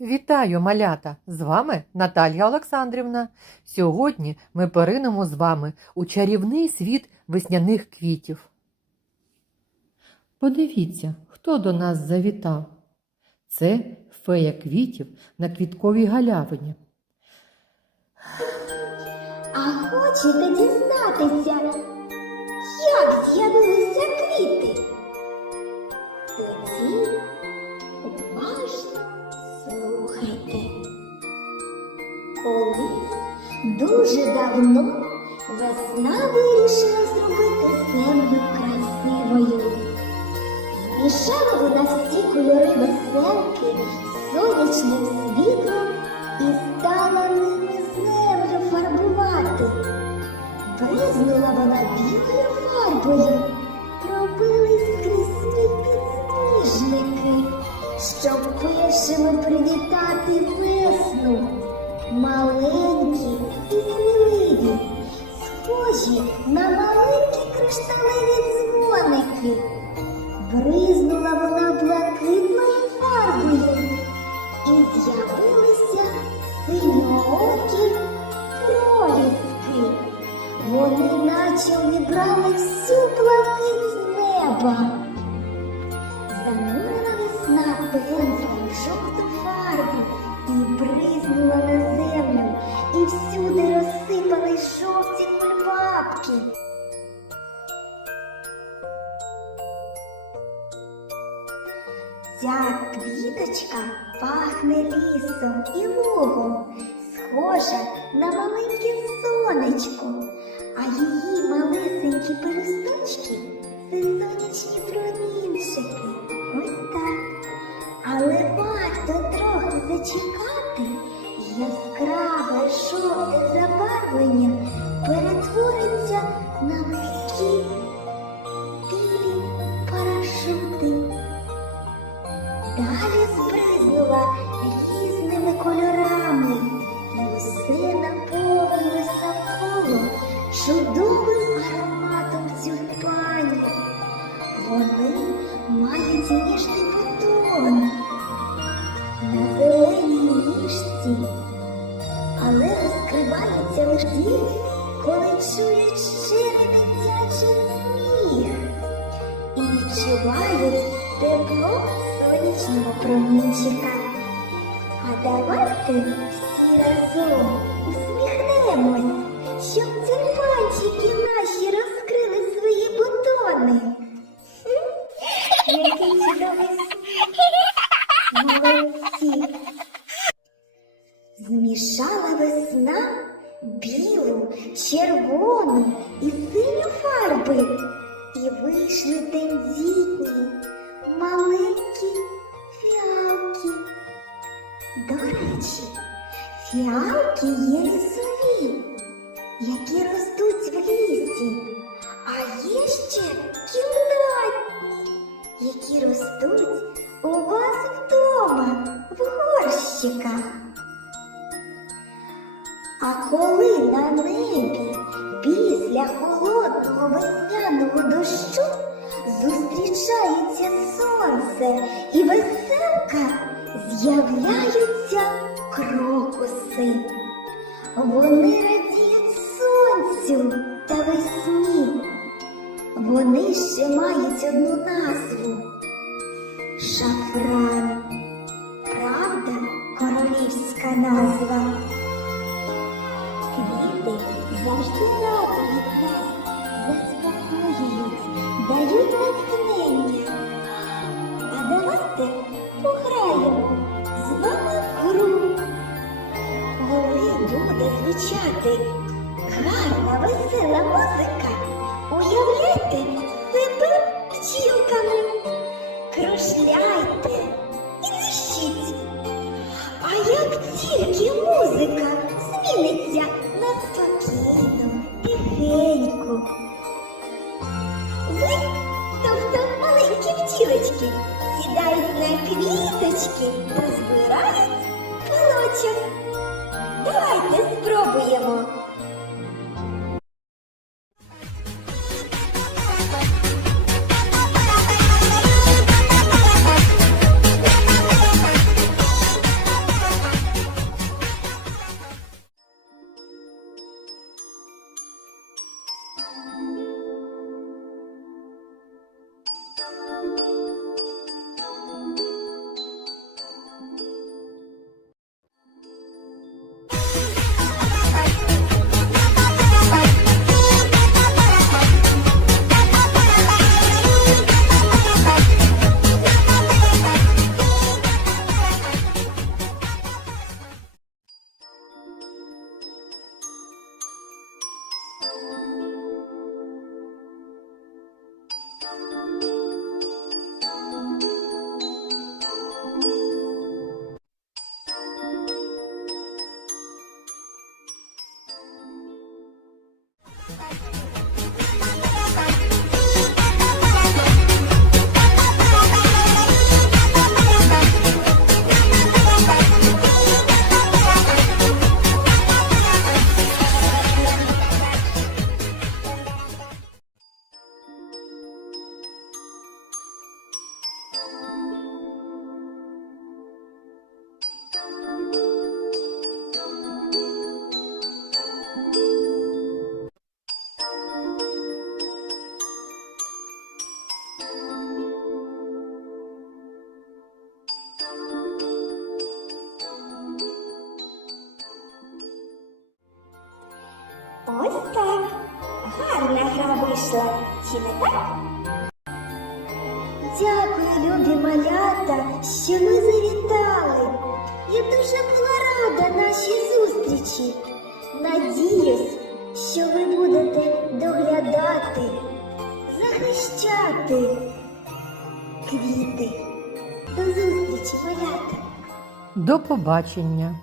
Вітаю, малята! З вами Наталія Олександрівна. Сьогодні ми поринемо з вами у чарівний світ весняних квітів. Подивіться, хто до нас завітав. Це фея квітів на квітковій галявині. А хочете дізнатися, як з'явилися квіти? Дуже давно весна вирішила зробити землю красивою. Змішала вона всі кольори веселки сонячним світлом і стала ними землю фарбувати. Бризнула вона білою фарбою, пробились крізь світи сніжники, щоб першими привітати весну. Маленькі схожі на маленькі кришталеві дзвоники. Бризнула вона блакитною фарбою і з'явилися Ця квіточка пахне лісом і лугом, схожа на маленьке сонечко, а її малесенькі пелюсточки це сонячні промінчики. Далі збризнула різними кольорами, і усе наповнилось навколо чудовим ароматом тюльпанів. Вони мають ніжний бутон на зеленій ніжці, але розкриваються лише, коли чують щирий дитячий сміх і відчувають тепло сонячного промінчика. А давайте всі разом усміхнемось, щоб тюльпанчики наші розкрили свої бутони. Який чудовий! Молодці! Змішала весна білу, червону і синю фарби, і вийшли тендітні маленькі До фіалки є лісові, які ростуть в лісі, а є ще кімнатні, які ростуть у вас вдома в горщиках. А коли на небі після холодного весняного дощу зустрічається сонце і веселка, з'являються крокуси. Вони радіють сонцю та весні. Вони ще мають одну назву Thank you. Маленькі сідають на квіточки та збирають пилочок. Давайте спробуємо. так. Гарна гра вийшла, чи не так? Дякую, любі малята, що ми завітали. Я дуже була рада нашій зустрічі. Надіюсь, що ви будете доглядати, захищати квіти. До зустрічі, малята. До побачення.